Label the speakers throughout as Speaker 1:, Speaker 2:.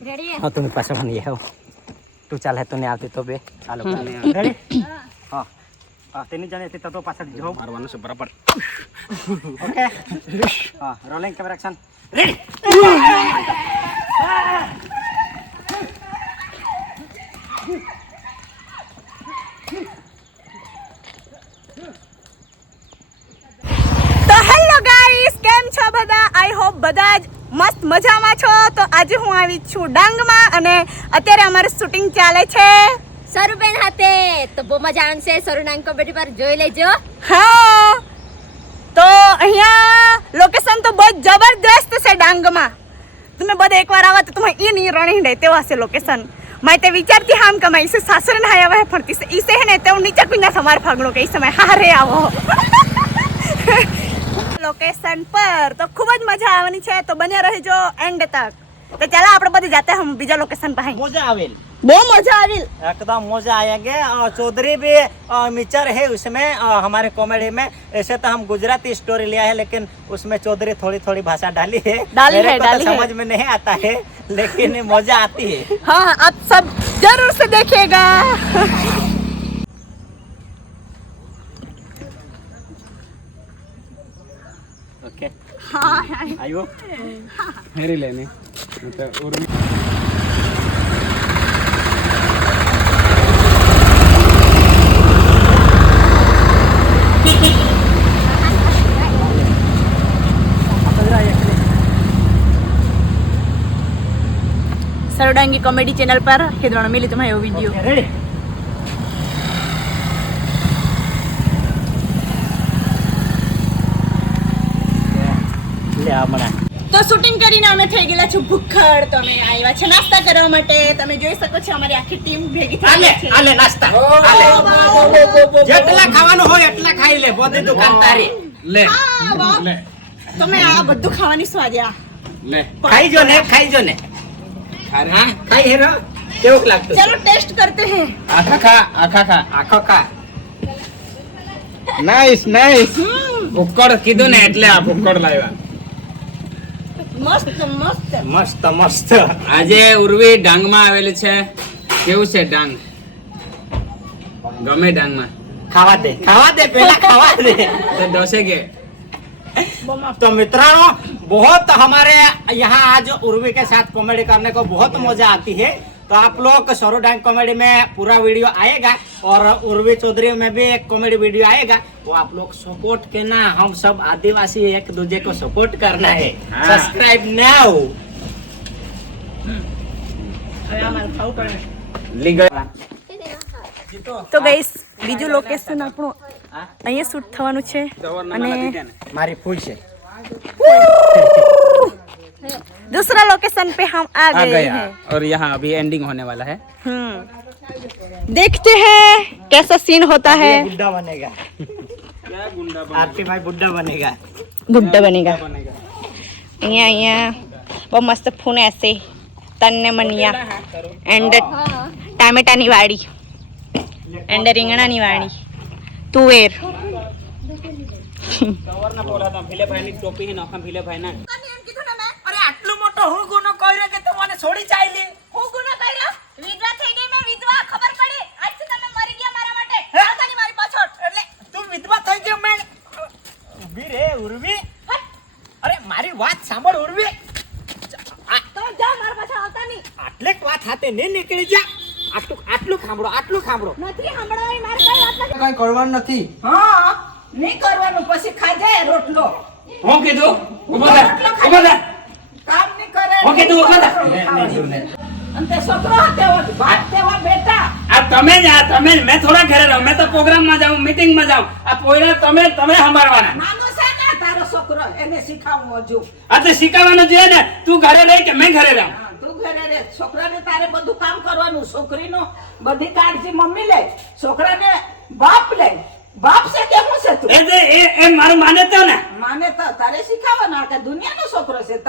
Speaker 1: Ready
Speaker 2: હા? તું પાછળ મને આવો. તું ચાલે તું ને આવતી તો બે. ચાલો રેડી? હા. હા. તેની જાણે તે તો પાછળ જો
Speaker 3: મારવાનું છે બરાબર.
Speaker 2: ઓકે. હા રોલિંગ કેમેરા એક્શન
Speaker 4: તો હેલો ગાઈસ કેમ છો બધા આઈ હોપ બધા જ મસ્ત મજામાં છો? તો આજે હું આવી છું ડાંગમાં અને અત્યારે અમારું શૂટિંગ ચાલે છે.
Speaker 1: સરુબેન હાથે. તો બહુ મજા આવશે. સરુના કોમેડી પર જોઈ લેજો.
Speaker 4: હા. તો અહીંયા લોકેશન તો બહુ જબરદસ્ત છે ડાંગમાં. તમે બધા એકવાર આવો તો તમે એ નહીં રણી રહે તેવા છે લોકેશન મેં તે વિચારતી હામ કમાઈ છે સાસરે ના આવ્યા ફરતી છે ઈ છે ને તે નીચે કુંજા સમાર ફાગણો કઈ સમય હારે આવો. લોકેશન પર તો ખૂબ જ મજા આવવાની છે તો બન્યા રહેજો એન્ડ તક તો ચાલો આપણે બધે જાતે હમ બીજા લોકેશન પર અહીં
Speaker 2: मजा आवेल
Speaker 4: બહુ મજા આવી
Speaker 2: एकदम मजा आएंगे और चौधरी भी अ, मिक्सर है उसमें अ, हमारे कॉमेडी में ऐसे तो हम गुजराती स्टोरी लिया है लेकिन उसमें चौधरी थोड़ी थोड़ी भाषा डाली है
Speaker 4: डाली
Speaker 2: मेरे
Speaker 4: है,
Speaker 2: को तो
Speaker 4: डाली है।
Speaker 2: समझ में नहीं आता है लेकिन मजा आती है
Speaker 4: हाँ आप सब जरूर से देखिएगा
Speaker 2: આવ્યો
Speaker 3: હેરી લેને
Speaker 4: સરોડાંગી કોમેડી ચેનલ પર હેદરણ મિલી તમારો
Speaker 2: વીડિયો છે હમણાં
Speaker 4: તો શૂટિંગ કરીને અમે થઈ ગયેલા છું ભૂખડ તમે આવ્યા છે નાસ્તા કરવા માટે તમે જોઈ શકો છો અમારી આખી ટીમ ભેગી થઈ છે
Speaker 2: આલે નાસ્તા આલે જેટલા ખાવાનું હોય એટલા ખાઈ લે પોતે દુકાન તારી
Speaker 3: લે
Speaker 4: તમે આ બધું ખાવાની સ્વાદ આ
Speaker 3: લે
Speaker 2: ખાઈ જો ને ખાઈ જો ને હા ખાઈ હેરો કેવું લાગતું
Speaker 4: ચલો ટેસ્ટ કરતે હે
Speaker 3: આખા ખા આખા ખા
Speaker 2: આખો ખા
Speaker 3: નાઈસ નાઈસ ભૂક્કડ કીધું ને એટલે આ ભૂક્કડ લાવ્યા
Speaker 4: મસ્ત મસ્ત
Speaker 2: મસ્ત મસ્ત
Speaker 3: આજે ઉર્વી ડાંગમાં આવેલી છે કેવું છે ડાંગ ગમે ડાંગમાં
Speaker 2: ખાવા દે ખાવા દે पहला खावा दे
Speaker 3: તો ડોસે કે
Speaker 2: तो मित्रों बहुत हमारे यहाँ आज उर्वी के साथ कॉमेडी करने को बहुत मजा आती है तो आप लोग सरो डैंग कॉमेडी में पूरा वीडियो आएगा और उर्वी चौधरी में भी एक कॉमेडी वीडियो आएगा वो आप लोग सपोर्ट करना हम सब आदिवासी एक दूसरे को सपोर्ट करना है
Speaker 3: हाँ।
Speaker 2: सब्सक्राइब नाउ
Speaker 3: લીગલ
Speaker 4: તો ગઈસ બીજું લોકેશન આપણું અહીંયા શૂટ થવાનું છે અને
Speaker 2: મારી ફૂલ છે
Speaker 4: दूसरा लोकेशन पे हम आ, गए हैं।
Speaker 3: और यहाँ अभी एंडिंग होने वाला है।
Speaker 4: हम्म। देखते हैं कैसा सीन होता है।
Speaker 2: बुड्ढा बनेगा। आपके भाई बुड्ढा बनेगा।
Speaker 4: बुड्ढा बनेगा। यहाँ यहाँ वो मस्त
Speaker 3: फून ऐसे। तन्ने मनिया। एंड टमाटर निवाड़ी। एंड रिंगणा निवाड़ी। तुवेर। टोपी
Speaker 2: અરે આટલો મોટો હું ગુનો કર્યો કે તું મને છોડી ચાલી
Speaker 4: હું ગુનો કર્યો? વિધવા થઈ ગઈ મેં વિધવા ખબર પડી? આજથી તમે મરી ગયા મારા માટે.
Speaker 2: હે?
Speaker 4: આવતાની મારી પાછળ.
Speaker 2: એટલે તું વિધવા થઈ ગયો મેં? ઊભી રે ઉર્વી. અરે મારી વાત સાંભળ ઉર્વી. આ-
Speaker 4: તો જા મારા પાછળ આવતા નહીં
Speaker 2: આટલે વાત હાથે ને નીકળી જા. આટલું આટલું સાંભળો આટલું સાંભળો.
Speaker 4: નથી સાંભળવાની મારે કઈ વાત નથી.
Speaker 5: કઈ કરવાનું નથી.
Speaker 4: હા નહીં કરવાનું પછી ખાજે રોટલો.
Speaker 3: હું કીધું? ઊભો રહે ઊભો થા
Speaker 4: કામ નહીં કરે
Speaker 3: હું કીધું
Speaker 4: છોકરો
Speaker 3: તમે જ આ તમે જ. મેં થોડા ઘરે રહું. મેં તો પ્રોગ્રામમાં જાઉં મીટિંગમાં જાઉં. આ પોયરા તમે તમે સંભાળવાના.
Speaker 4: તારો છોકરો એને શીખાવું હજુ.
Speaker 3: આ તો શીખવાનું જોઈએ ને. તું ઘરે રહી કે મેં ઘરે રહું?
Speaker 4: તું ઘરે રે છોકરાને તારે બધું કામ કરવાનું. છોકરીનો બધી કાળજી મમ્મી લે. છોકરાને બાપ લે. બાપ છે કે હું છે તું?
Speaker 3: એ જે એ મારું માને તો ને.
Speaker 4: માને તો તારે શીખાવવાનો કે દુનિયાનો છોકરો છે તારો છોકરો છે?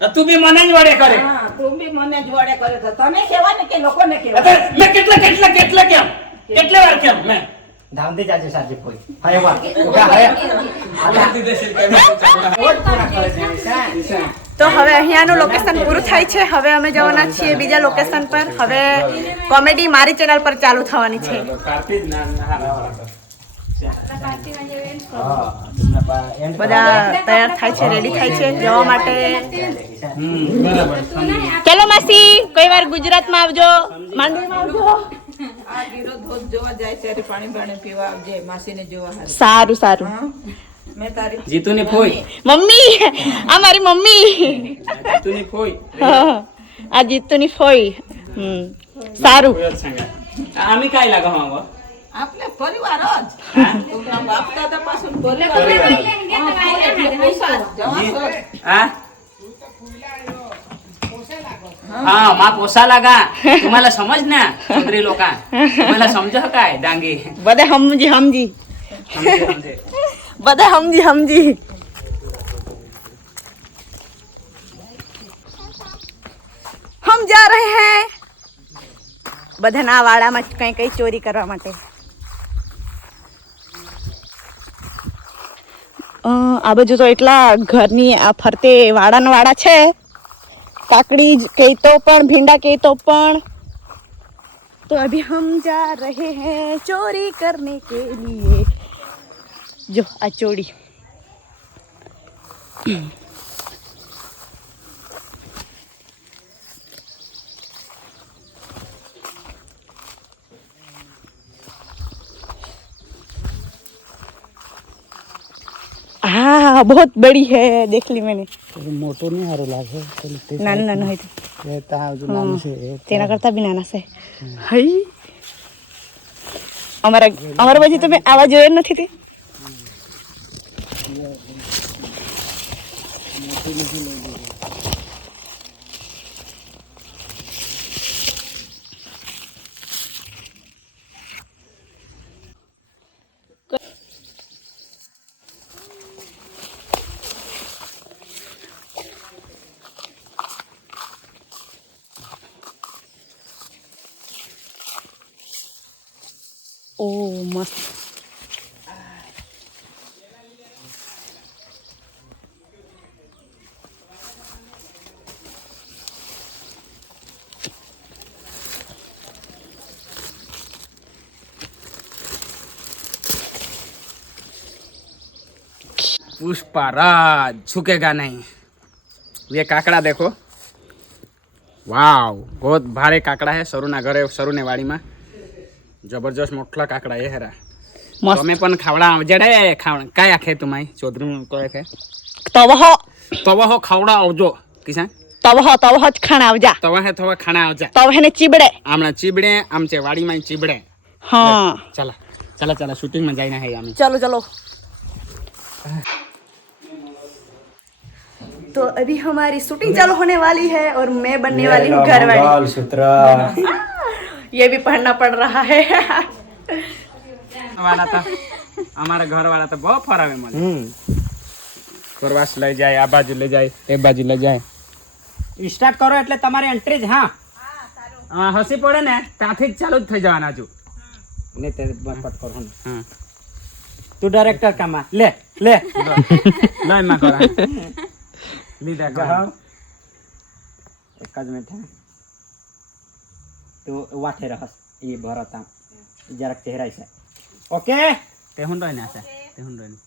Speaker 3: તો બી મને જ વડે કરે.
Speaker 4: તું બી મને જ વડે કરે. તો તમે કેવા ને કે લોકોને કહેવાય?
Speaker 3: મેં કેટલા કેટલા કેટલા કેમ? કેટલા વાર કેમ? મેં.
Speaker 2: ધામથી જાજે સાજે કોઈ હવે વાર પૂરા કરે છે
Speaker 4: તો હવે અહીંયાનું લોકેશન પૂરું થાય છે. હવે અમે જવાના છીએ બીજા લોકેશન પર. હવે કોમેડી મારી ચેનલ પર ચાલુ થવાની છે.
Speaker 3: કાર્તિક ના ના ના.
Speaker 4: બધા તૈયાર થાય છે રેડી થાય છે જવા માટે. ચલો માસી કોઈ વાર ગુજરાતમાં આવજો આવજો
Speaker 5: માંડવી માં આવજે.
Speaker 4: સારું સારું.
Speaker 5: જીતુ મેં
Speaker 3: ફોઈ.
Speaker 4: મમ્મી આ મારી મમ્મી.
Speaker 3: જીતુની ફોઈ.
Speaker 4: આ જીતુની ફોઈ. હમ સારું.
Speaker 3: આમી કાઈ લાગવા હા
Speaker 5: આપણે પરિવાર જ છોકરા બાપ દાદા પાછું પરિવાર
Speaker 3: हा हा मा पोसा लागा तुम्हाला समज ना चौधरी लोका तुम्हाला समज काय डांगी
Speaker 4: બધા સમજી સમજી
Speaker 3: समजे समजे
Speaker 4: બધા સમજી સમજી હમ જા રહે હૈ બધાના વાડામાં કઈ કઈ ચોરી કરવા માટે આ બાજુ તો એટલા ઘરની, આ ફરતે વાડાન વાડા છે. કાકડી કહી તો પણ, ભીંડા કહી તો પણ. તો અભી હમ જા રહે હૈ ચોરી કરને કે લીએ જો, આ ચોરી हाँ बहुत बड़ी है देख ली मैंने
Speaker 6: મોટો નહીં સારું લાગે પેલું તે
Speaker 4: નાનું નાનું હોય તો.
Speaker 6: એ ત્યાં હજુ નાનું છે એ
Speaker 4: તેના કરતા બી નાના છે હઈ અમારા અમારા બાજુ તમે આવા જોયા જ નથી તે
Speaker 3: પુષ્પારાજ છૂકેગા નહીં. ये કાકડા દેખો. વાવ બહુ ભારે કાકડા હે સરુના ઘરે સરુને વાડીમાં. જબરજસ્ત મોટલા કાકડા એ હેરા. તમે પણ ખાવડા જડે ખાવડા કયા ખે તુમાઈ ચૌધરી કહે ખે
Speaker 4: તવહ.
Speaker 3: તવહ ખાવડા આવજો કિસાન.
Speaker 4: તવહ તવહ જ ખાણા આવજા.
Speaker 3: તવહે તવહ ખાણા આવજા.
Speaker 4: તવહે ને ચીબડે.
Speaker 3: આમણા ચીબડે આમ છે વાડીમાં ચીબડે. હા. ચાલા ચાલા ચાલા શૂટિંગમાં જઈને હે આમ
Speaker 4: ચલો ચલો. तो अभी हमारी शूटिंग चालू होने वाली है और मैं बनने वाली हूँ घर वाली
Speaker 2: सूत्र
Speaker 4: ये भी पढ़ना पड़ रहा है
Speaker 3: वाला था हमारे घर वाला तो बहुत फरावे મને પ્રવાસ લઈ જાય આ બાજુ લઈ જાય એ બાજુ લઈ જાય
Speaker 2: સ્ટાર્ટ કરો એટલે તમારી એન્ટ્રી જ હા
Speaker 3: આ હસી પડે ને ત્યાંથી જ ચાલુ જ થઈ જવાના છું
Speaker 2: ને તે પટ કરો ને.
Speaker 3: હા
Speaker 2: તું ડાયરેક્ટર કામાં લે લે
Speaker 3: લઈ માં કરા લીધા ગરમ
Speaker 2: એક જ મિનિટ તો વાઠે રહસ એ ભરતા જરાક ચહેરાય છે. ઓકે?
Speaker 3: તે હું રોઈને આશે તે હું રોઈને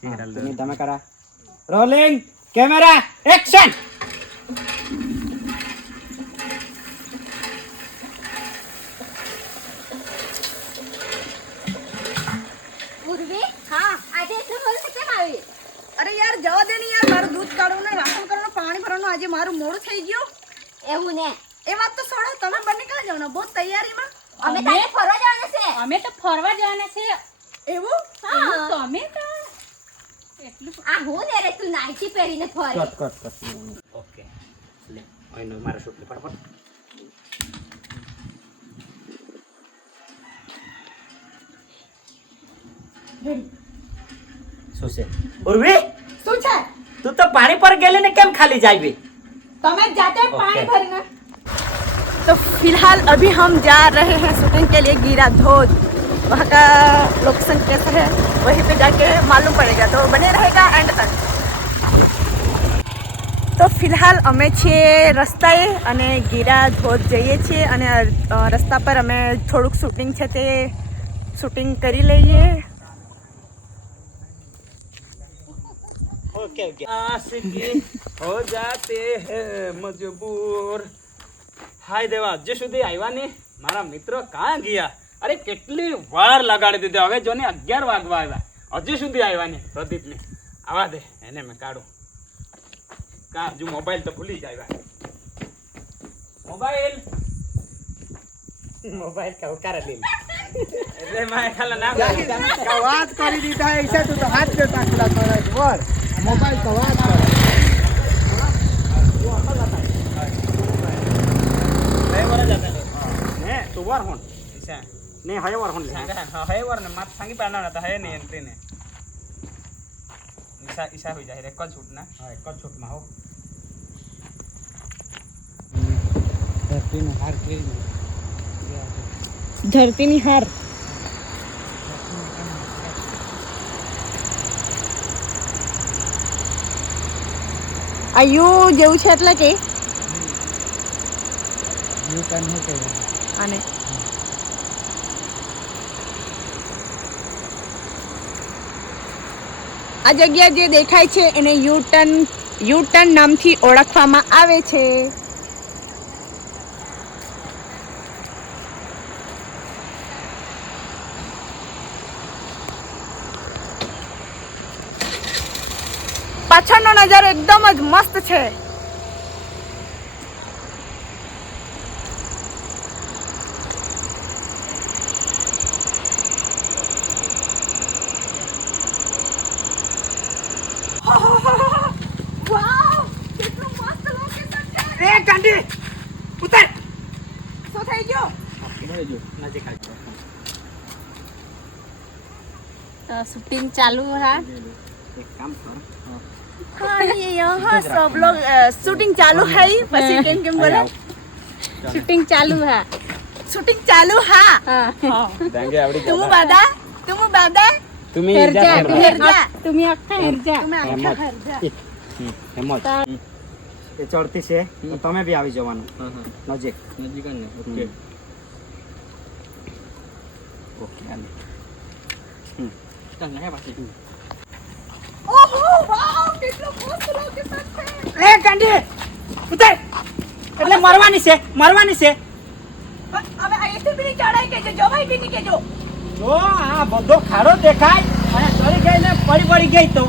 Speaker 2: ચહેરા તમે તમે કરા. Rolling camera
Speaker 1: action! પૂર્વે હા આજે શું બોલ સકતા આવી?
Speaker 4: અરે યાર જવા દે ને યાર મારું દૂધ કાઢવું ને વાસણ કરવાનું પાણી ભરવાનું આજે મારું મોડું થઈ ગયું.
Speaker 1: એવું ને?
Speaker 4: એ વાત તો છોડો તમે બંને ક્યાં જવાના બહુ તૈયારીમાં.
Speaker 1: અમે તારે ફરવા જવાના છે?
Speaker 7: અમે તો ફરવા જવાના છે.
Speaker 4: એવું?
Speaker 1: હા.
Speaker 7: તો અમે તો.
Speaker 1: આ હું ને રે તું નાઈટી પહેરીને ફરે.
Speaker 2: Cut cut cut. ઓકે. લે ઓયનો મારા શૂટ પર રેડી. શું છે ઉર્વી
Speaker 4: શું છે
Speaker 2: તું તો પાણી પર ગયેલી ને કેમ ખાલી જાવી
Speaker 4: તમે जाते हैं पानी
Speaker 2: Okay.
Speaker 4: भरने तो फिलहाल अभी हम जा रहे हैं शूटिंग के लिए गिरा धोध वहाँ का लोकेशन कैसा है वहीं पे जाके मालूम पड़ेगा तो बने रहेगा एंड तक તો ફિલહાલ અમે છીએ રસ્તાએ અને ગીરા ધોધ જઈએ છીએ અને અ, રસ્તા પર અમે થોડુંક શૂટિંગ છે તે શૂટિંગ કરી લઈએ
Speaker 2: ओके ओके
Speaker 3: આશિકી હો જાતે હે મજબૂર હાય દેવા હજી સુધી આવ્યા નહીં મારા મિત્રો કાં ગયા અરે કેટલી વાર લગાડી દીધી હવે જો ને અગિયાર વાગવા આવ્યા હજી સુધી આવ્યા નહીં પ્રદીપને આવા દે એને મેં કાઢું કા હજુ મોબાઈલ તો ભૂલી જ આવ્યા મોબાઈલ
Speaker 2: मोबाइल का उतार ले
Speaker 6: વાત કરી દીધા એ તું તો હાથ પે પાછલા કરે બોલ. મોબાઈલ તો
Speaker 3: એક જ છૂટ ના
Speaker 2: એક જ છૂટમાં હો ધરતી
Speaker 6: નું હાર કેરી
Speaker 4: ધરતીની હાર. આ યુ જેવું છે એટલે કે? આ જગ્યા જે દેખાય છે એને યુ ટર્ન યુ ટર્ન નામથી ઓળખવામાં આવે છે. પાછળનો નજારો એકદમ જ મસ્ત છે.
Speaker 2: ઉતર!
Speaker 4: શું થઈ ગયો?
Speaker 1: શૂટિંગ ચાલુ હા.
Speaker 4: यहाँ सब लोग शूटिंग चालू है પછી કેમ કેમ બોલે
Speaker 1: શૂટિંગ ચાલુ હા
Speaker 4: શૂટિંગ ચાલુ હા
Speaker 1: હા
Speaker 3: ડાંગે આવડી
Speaker 4: તુમ બાદા તુમ બાદા
Speaker 3: তুমি
Speaker 1: હેરજા
Speaker 4: હેરજા.
Speaker 1: હેરજા તમે આખા હેરજા
Speaker 4: તમે આખા
Speaker 2: હેમત.
Speaker 4: હરજા
Speaker 2: હેમત એ ચડતી છે તો તમે બી આવી જવાનું નજીક
Speaker 3: નજીક ને
Speaker 2: ઓકે ઓકે હાલે
Speaker 4: ઓહો વાવ કેટલો મસ્ત
Speaker 2: એ ગાંડી ઉતર. એટલે મરવાની છે મરવાની છે.
Speaker 4: હવે અહીંથી બી ચડાઈ કેજો જવાય બી કેજો
Speaker 2: જો. આ બધો ખાડો દેખાય અને ચડી ગઈ ને પડી પડી ગઈ તો.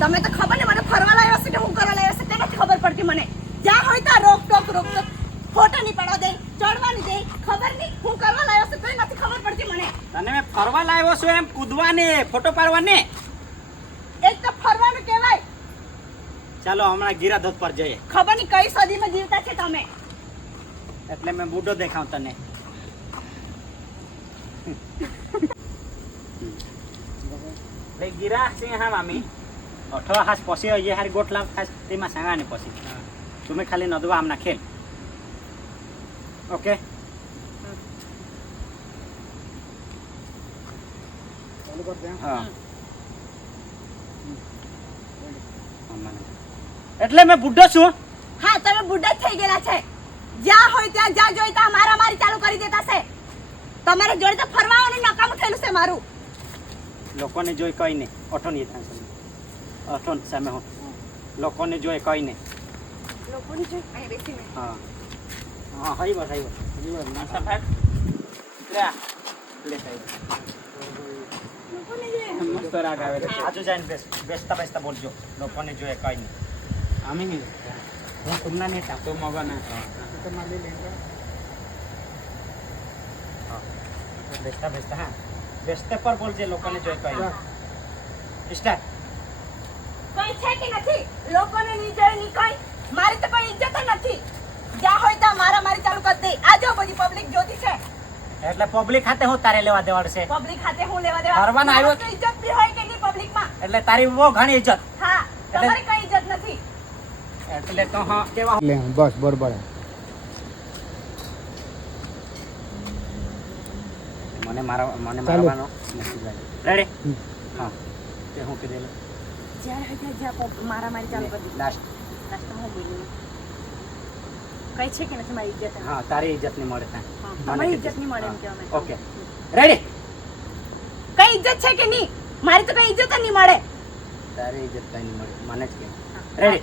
Speaker 4: તમે તો ખબર ને મને ફરવા લાવ્યો છે કે હું કરવા લાવ્યો છે તે નથી ખબર પડતી મને. જ્યાં હોય ત્યાં રોક ટોક રોક ટોક. ફોટો નહીં પડવા દે ચડવાની દે ખબર નહીં હું કરવા લાવ્યો છે તોય નથી ખબર પડતી મને.
Speaker 2: તને મેં ફરવા લાવ્યો છું એમ કૂદવાને ફોટો પાડવાને.
Speaker 4: એક તો ફરવાનું કહેવાય.
Speaker 2: ચાલો હમણાં ગિરાધોધ પર જઈએ.
Speaker 4: ખબર નહીં કઈ સદીમાં જીવતા છે તમે.
Speaker 2: એટલે મેં બુઢો દેખાવ તને.
Speaker 3: ભાઈ ગિરા સિંહ હા મામી.
Speaker 2: અઠો હાસ પછી એ હારી ગોટલા ખાસ તેમાં સાંગાને પછી. તમે ખાલી નદવા આમના ખેલ. ઓકે? હા. એટલે મેં બુઢો છું
Speaker 4: હા. તમે બુઢા જ થઈ ગયેલા છે. જ્યાં હોય ત્યાં જ્યાં જોઈ ત્યાં મારા મારી ચાલુ કરી દેતા છે. તમારે જોડે તો ફરવાનું નકામું થયેલું છે મારું.
Speaker 2: લોકોને જોઈ કઈ નહીં. ઓઠો નહીં થાય ઓઠો સામે હું. લોકોને જોઈ કઈ નહીં.
Speaker 4: લોકોને જોઈ અહીં બેસીને.
Speaker 2: હા. હા હરી બસ હરી બસ હરી બસ
Speaker 3: નાસ્તા ભાગ લે
Speaker 2: લે સાહેબ.
Speaker 3: મસ્ત રાગ આવે છે.
Speaker 2: આજુ જઈને બેસ બેસતા બેસતા બોલજો. લોકોને જોઈએ કઈ નહીં.
Speaker 3: ના
Speaker 2: હા. પર બોલજે લોકોને સ્ટાર્ટ.
Speaker 4: કઈ છે કે નથી? લોકોને નહીં જોઈ નહીં કઈ? મારી તો કોઈ ઇજ્જત નથી. જ્યાં હોય ત્યાં મારા મારી ચાલુ કરી દે. આ જો બધી પબ્લિક જોતી છે.
Speaker 2: એટલે પબ્લિક ખાતે હું તારે લેવા દેવાડશે
Speaker 4: પબ્લિક ખાતે હું લેવા દેવા?
Speaker 2: ફરવાના આવ્યો-
Speaker 4: ઇજ્જત બી હોય કે નહીં પબ્લિકમાં
Speaker 2: એટલે તારી બહુ ઘણી ઇજ્જત.
Speaker 4: હા તમારી કઈ ઇજ્જત
Speaker 2: એટલે તો હા કેવા
Speaker 6: લે બસ બરોબર
Speaker 2: મને મારા મને મારવાનો નથી લાગે રેડી હા. તે હું કીધેલું.
Speaker 4: જ્યાં હોય ત્યાં જ્યાં મારા મારી ચાલુ કરી
Speaker 2: લાસ્ટ
Speaker 4: લાસ્ટમાં હું બોલી? કઈ છે કે નથી મારી ઇજ્જત
Speaker 2: હા તારી ઇજ્જત નહીં મળે ત્યાં.
Speaker 4: હા, તમારી ઇજ્જત નહીં મળે એમ કહેવા માંગુ.
Speaker 2: ઓકે રેડી
Speaker 4: કઈ ઇજ્જત છે કે નહીં? મારી તો કઈ ઇજ્જત જ નહીં મળે.
Speaker 2: તારી ઇજ્જત કઈ નહીં મળે. મને જ કે. રેડી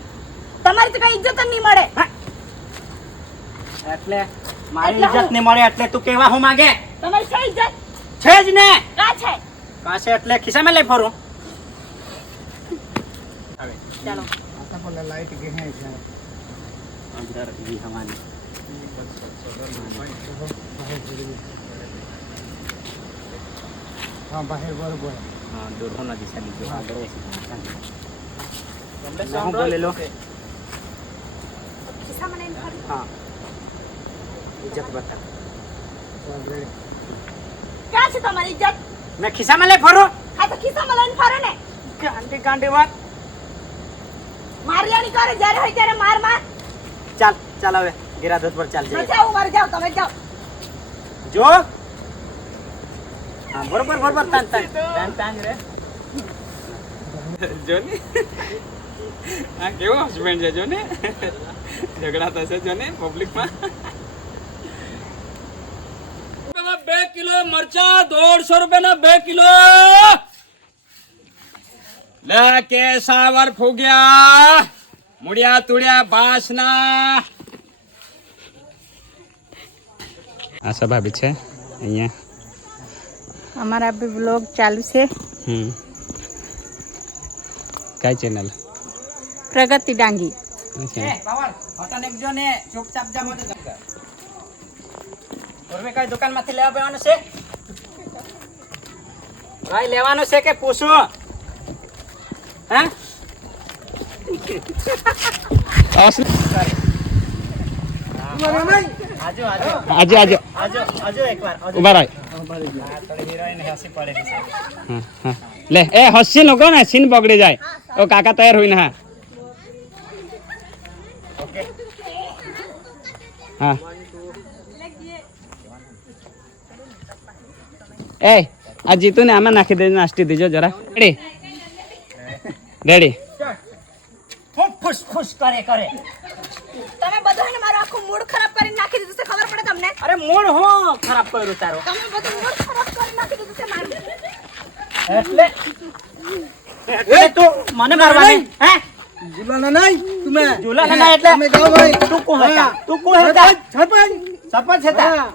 Speaker 4: તમારી તો કઈ ઇજ્જત જ નહીં મળે.
Speaker 2: એટલે મારી ઇજ્જત નહીં મળે એટલે તું કેવા હું માંગે?
Speaker 4: તમારી છે ઇજ્જત?
Speaker 2: છે જ ને.
Speaker 4: કા છે?
Speaker 2: કા છે એટલે ખિસ્સામાં લઈ ફરું.
Speaker 4: હવે ચાલો.
Speaker 6: આતા પર લાઈટ ગઈ હે છે.
Speaker 2: અંદર ઈ હમાની.
Speaker 6: હા બહાર બરોબર.
Speaker 2: હા દોઢો ના દિશા લીધો હા. બરોબર
Speaker 4: સાંભળો લે લો
Speaker 2: હા. ઇજ્જત બતા
Speaker 4: ક્યાં છે તમારી ઇજ્જત?
Speaker 2: મેં ખિસ્સામાં લઈ ફરું.
Speaker 4: આ તો ખિસ્સામાં લઈને ફરે ને.
Speaker 2: ગાંડી ગાંડી વાત.
Speaker 4: મારિયાની કરે જ્યારે હોય ત્યારે માર માર.
Speaker 2: ચાલ ચાલ હવે. ગિરાધોત પર ચાલ જઈએ.
Speaker 4: આવું જાઓ તમે જાઓ.
Speaker 2: જો. હા બરોબર બરોબર તાન તાન. તાન તાન રે.
Speaker 3: જો ને. આ કેવો હસબન્ડ છે જો ને? ઝઘડા થશે જો ને પબ્લિકમાં બે કિલો મરચા દોઢસો રૂપિયાના બે કિલો. લે કે સાવર ફૂગ્યા મુડિયા તુડિયા બાસના. આશા ભાભી છે અહીંયા?
Speaker 4: અમારા બી બ્લોગ ચાલુ છે.
Speaker 3: હમ. કઈ ચેનલ
Speaker 4: પ્રગતિ ડાંગી.
Speaker 2: એ પાવર હોટલ એક જો ને ચૂપચાપ જા મને તમે કઈ દુકાનમાંથી લેવા બેવાનું છે? ભાઈ લેવાનું છે કે પૂછું? હે? આજો આજો
Speaker 3: આજે આજે
Speaker 2: આજો આજો એકવાર આજો
Speaker 3: ઊભા રહો
Speaker 2: હા, થોડી હિરોઈન હસી પડેલી છે.
Speaker 3: હા, હા. લે એ હસી नको ને સીન બગડી જાય. ઓ કાકા તૈયાર હોય ને હા. હા. એ આ જીતુ ને આમાં નાખી દેજો નાસ્તી દેજો જરા. રેડી? રેડી?
Speaker 2: ફૂસ ફૂસ ફુસ કરે કરે.
Speaker 4: તમે બધાને મારો આખું મૂડ ખરાબ કરી નાખી દીધું છે ખબર પડે તમને?
Speaker 2: અરે મૂડ હો ખરાબ કર્યું તારો.
Speaker 4: તમે બધું મૂડ ખરાબ કરી નાખી દીધું છે મારું.
Speaker 2: એટલે એટલે તો મને મારવાની હે?
Speaker 6: ઝુલાના નહીં તમે
Speaker 2: ઝુલાના ના એટલે
Speaker 6: તમે ગાવ ભાઈ.
Speaker 2: તું કોણ હતા તું. કોણ હતા
Speaker 6: સરપંચ
Speaker 2: સરપંચ હતા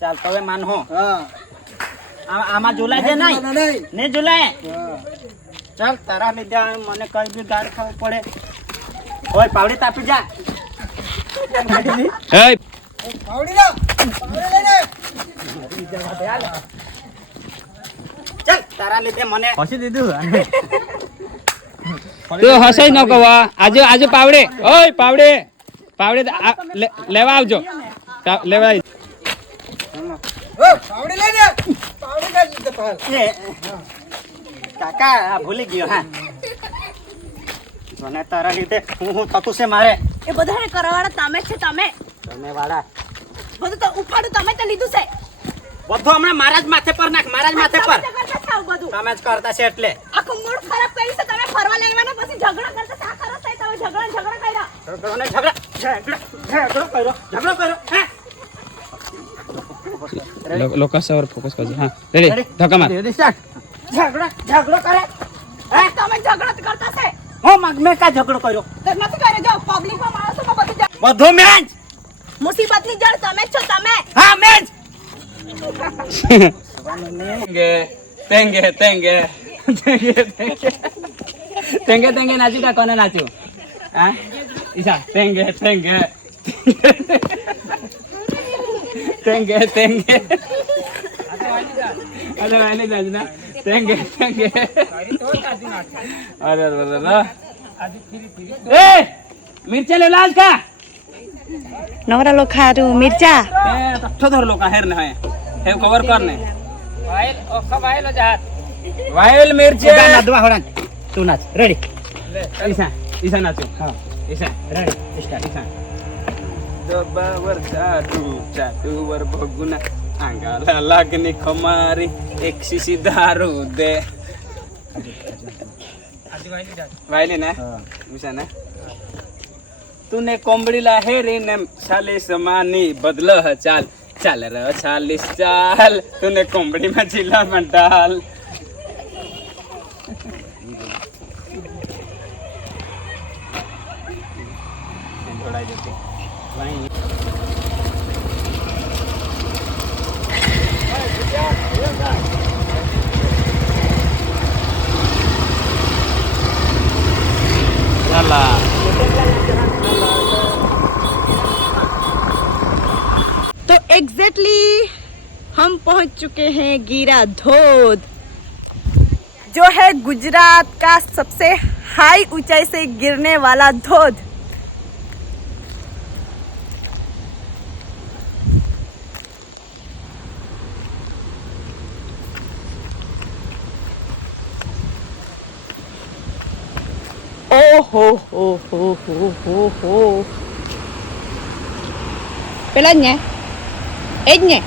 Speaker 2: ચાલ તવે માનહો. હા. આમાં ઝુલાય છે નહીં ને ઝુલાય? ચાલ તારા લીધે મને કઈ બી ગાર ખાવું પડે. ઓય પાવડી તાપી જા.
Speaker 3: એ
Speaker 6: પાવડી લો. પાવડી લઈને
Speaker 2: ચાલ તારા લીધે મને પછી દીધું.
Speaker 3: તો હસાઈ ન કવા આજે આજે પાવડે. ઓય પાવડે. પાવડે લેવા આવજો લેવા
Speaker 6: પાવડે લઈને પાવડે
Speaker 2: કાકા આ ભૂલી ગયો હા. મને તારા લીધે હું હું થતું છે મારે.
Speaker 4: એ બધાને કરવાળા તમે છે તમે.
Speaker 2: તમે વાળા.
Speaker 4: બધું તો ઉપાડું તમે તો લીધું છે.
Speaker 2: બધું હમણાં મારા જ માથે પર નાખ મારા જ માથે પર. તમે જ કરતા છે એટલે.
Speaker 4: આખું મૂડ ખરાબ કરી છે તમે ફરવા લેવાના પછી ઝઘડા કરતા શા આ કરો છો તમે ઝઘડા ઝઘડા કર્યા.
Speaker 2: ઝઘડો ને ઝઘડા ઝઘડો ઝઘડો કર્યો ઝઘડો કર્યો
Speaker 3: લોકા સર ફોકસ કરજો. હા રેડી ધક્કા માર.
Speaker 2: ઝઘડો ઝઘડો કરે.
Speaker 4: હે? તમે ઝઘડા જ કરતા છે.
Speaker 2: હો મગ મેં કા ઝઘડો કર્યો?
Speaker 4: તો નથી કર્યો. જો પબ્લિકમાં માણસોમાં બધું જ-
Speaker 2: બધું મેં
Speaker 4: મુસીબતની જડ તમે છો તમે.
Speaker 2: હા મેં
Speaker 3: તેંગે તેંગે તેંગે તેંગે તેંગે નાચી તા કોને નાચ્યું હા ઈશા તેંગે તેંગે તેંગે તેંગે અરે વાલી નાચના તેંગે તેંગે અરે અરે અરે એ મિરચા લે લાલ કા
Speaker 4: નવરા લો ખારું મિર્ચા
Speaker 3: એ તઠ્ઠો ધર લોકો હેર ને હે હે કવર કર ને વાયલ મિરચે.
Speaker 2: નાદવા હોડા તું નાચ. રેડી
Speaker 3: ઈશા. ઈશા નાચો.
Speaker 2: હા.
Speaker 3: ઈશા.
Speaker 2: Ready start
Speaker 3: Isha. દબાવર ચાટુ ચાટુ વર ભગુના. આંગાલા લાગની ખમારી એક શીશી દારૂ દે. વાયલી ને? ઈશા ને? તુને કોંબડી લાહેરીને ચાલીસ માની બદલ ચાલ. ચાલ ર ચાલીસ ચાલ. તુને કોંબડીમાં ચીલા મંડાલ
Speaker 4: तो एग्जैक्टली हम पहुँच चुके हैं गीरा धोध जो है गुजरात का सबसे हाई ऊंचाई से गिरने वाला धोध ઓહો હો હો હો હો હો પેલા જ ને એ જ ને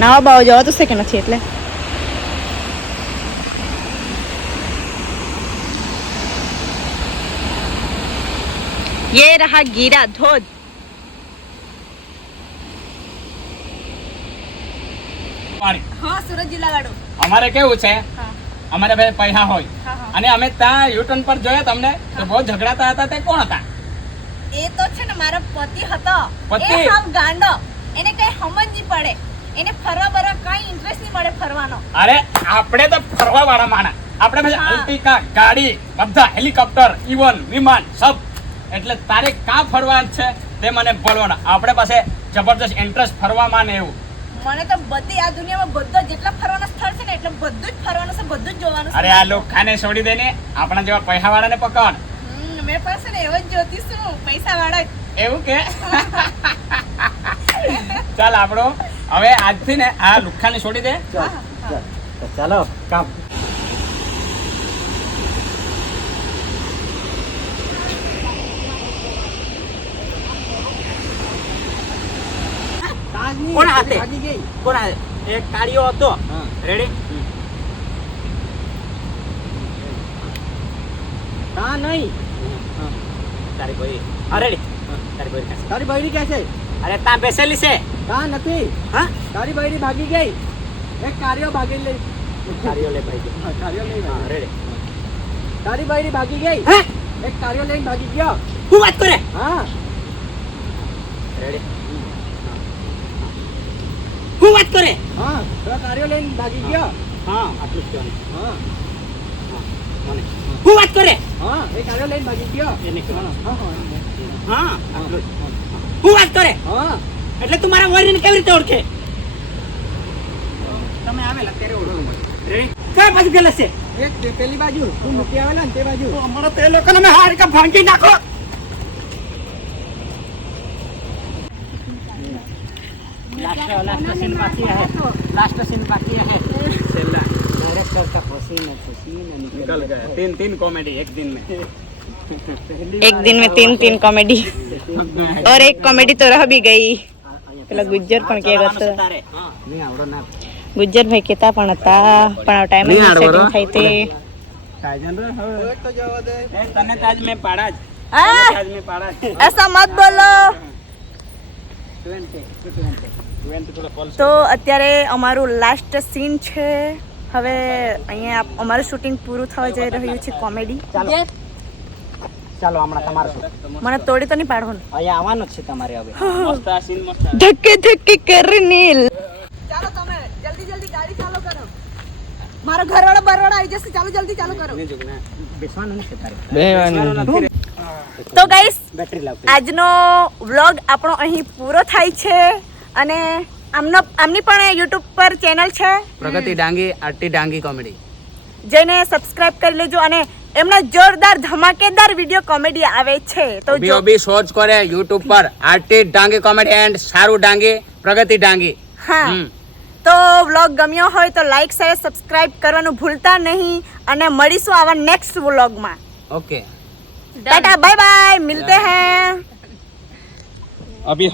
Speaker 4: નાવા બાવા જવાતું છે કે નથી એટલે ये रहा गीरा धोध
Speaker 3: પાણી
Speaker 4: હા સુરત જિલ્લા વાળું
Speaker 3: અમારે કેવું છે
Speaker 4: હા.
Speaker 3: અમારે ભાઈ પૈસા હોય
Speaker 4: હા, હા.
Speaker 3: અને અમે ત્યાં યુટર્ન પર જોયા તમને તો બહુ ઝઘડાતા હતા તે કોણ હતા
Speaker 4: એ તો છે ને મારો પતિ હતો
Speaker 3: પતિ?
Speaker 4: એ હાવ ગાંડો એને કઈ સમજ નહીં પડે એને ફરવા બરવા કઈ ઇન્ટરેસ્ટ નહીં મળે ફરવાનો
Speaker 3: અરે આપણે તો ફરવા વાળા માણા આપણે ભાઈ
Speaker 4: હા.
Speaker 3: અલ્ટિકા ગાડી બધા હેલિકોપ્ટર ઇવન વિમાન સબ એટલે તારે કા ફરવાનું છે તે મને ભણવાના આપણે પાસે જબરદસ્ત ઇન્ટરેસ્ટ ફરવામાં ને એવું.
Speaker 4: મને તો બધી આ દુનિયામાં બધા જેટલા ફરવાના સ્થળ છે ને એટલે બધું જ ફરવાનું છે બધું જ જોવાનું છે.
Speaker 3: અરે આ લોખાને છોડી દે ને. આપણા જેવા પૈસાવાળાને પકડ.
Speaker 4: મેં પાસે ને એવો જ જોતી છું પૈસાવાળા
Speaker 3: એવું કે? ચાલ આપણો. હવે આજથી ને આ લુખાને છોડી દે.
Speaker 2: ચાલો કામ. काम હાથે? કોના હાથે? એક કાળિયો હતો. રેડી
Speaker 6: તા નહીં.
Speaker 2: તારી ભાઈ. રેડી તારી ભાઈ.
Speaker 6: તારી ભાઈ ક્યાં છે?
Speaker 2: અરે તા બેસેલી છે.
Speaker 6: તા નથી.
Speaker 2: હા?
Speaker 6: તારી ભાઈ ભાગી ગઈ. એક કાર્યો ભાગી લઈ.
Speaker 2: કાળિયો લે ભાઈ
Speaker 6: હા, કાર્યો લઈ
Speaker 2: હા. રેડી
Speaker 6: તારી ભાઈ ભાગી ગઈ?
Speaker 2: હે?
Speaker 6: એક કાર્યો લઈને ભાગી ગયો.
Speaker 2: હું વાત કરે?
Speaker 6: હા.
Speaker 2: રેડી હું વાત કરે?
Speaker 6: હા પેલો કાર્યો લઈને ભાગી ગયો.
Speaker 2: હા. આટલું જ
Speaker 6: હા.
Speaker 2: શું વાત કરે?
Speaker 6: હા એ કાર્યો લઈને ભાગી ગયો.
Speaker 2: એને
Speaker 6: હા હા.
Speaker 2: હું વાત કરે?
Speaker 6: હા.
Speaker 2: એટલે તું મારા વોરીને કેવી રીતે ઓળખે? તમે આવેલા ત્યારે ઓળખો. કઈ બાજુ ગયેલા છે?
Speaker 6: એક પેલી બાજુ તું મૂકી આવેલા ને તે બાજુ.
Speaker 2: અમારા તે લોકોને મેં હાર કે ભાંગી નાખો. लास्ट लास्ट सीन बाकी है लास्ट सीन बाकी है
Speaker 3: છેલ્લા
Speaker 2: डायरेक्टर का पसीना पसीना
Speaker 3: निकल गया तीन तीन कॉमेडी एक दिन में
Speaker 4: एक दिन में तीन तीन कॉमेडी और एक कॉमेडी तो रह भी गई પેલા ગુજ્જર પણ કે હતો
Speaker 2: તારે હા નહીં આવડો ના
Speaker 4: ગુજ્જર ભાઈ કેતા પણ હતા પણ આ ટાઈમ
Speaker 3: નહીં હાડવો
Speaker 4: સેટિંગ
Speaker 3: રો.
Speaker 4: થાય તે
Speaker 3: કાજલ રે હવે
Speaker 6: તો જવા દે
Speaker 3: એ તને તાજ મેં પાડા જ
Speaker 4: આ
Speaker 3: તાજ મેં પાડા જ
Speaker 4: ऐसा मत बोलो
Speaker 3: ટ્વેન્ટી ટ્વેન્ટી ટ્વેન્ટી થોડા પલ્સ
Speaker 4: તો અત્યારે અમારું લાસ્ટ સીન છે. હવે અહીંયા અમારું શૂટિંગ પૂરું થવા જઈ રહ્યું છે કોમેડી
Speaker 2: ચાલો. હમણાં તમારું
Speaker 4: મને તોડી તો નહીં પાડવાનું.
Speaker 2: અહીંયા આવવાનું છે તમારે હવે.
Speaker 3: મસ્ત આ સીન મસ્ત.
Speaker 4: ધક્કે ધક્કે કરને ચાલો તમે જલ્દી જલ્દી ગાડી ચાલુ કરો. મારો ઘરવાળો બરવાળો આવી જશે. ચાલો જલ્દી ચાલુ કરો.
Speaker 2: બેસવાનું નથી તારે.
Speaker 3: બેસવાનું
Speaker 4: તો ગાઈસ આજનો વ્લોગ આપણો અહીં પૂરો થાય છે. અને આમનો આમની પણ યુટ્યુબ પર ચેનલ છે.
Speaker 3: પ્રગતિ ડાંગી આટી ડાંગી કોમેડી
Speaker 4: જેને સબસ્ક્રાઇબ કરી લેજો અને એમના જોરદાર ધમાકેદાર વીડિયો કોમેડી આવે છે. તો જો
Speaker 3: બી સર્ચ કરે યુટ્યુબ પર. આટી ડાંગી કોમેડી એન્ડ સારું ડાંગી પ્રગતિ ડાંગી.
Speaker 4: હા. તો વ્લોગ ગમ્યો હોય તો લાઈક શેર સબસ્ક્રાઇબ કરવાનું ભૂલતા નહીં અને મળીશું આવા નેક્સ્ટ વ્લોગમાં
Speaker 3: ઓકે
Speaker 4: ટાટા બાય બાય મિલતે હૈ.
Speaker 3: અભી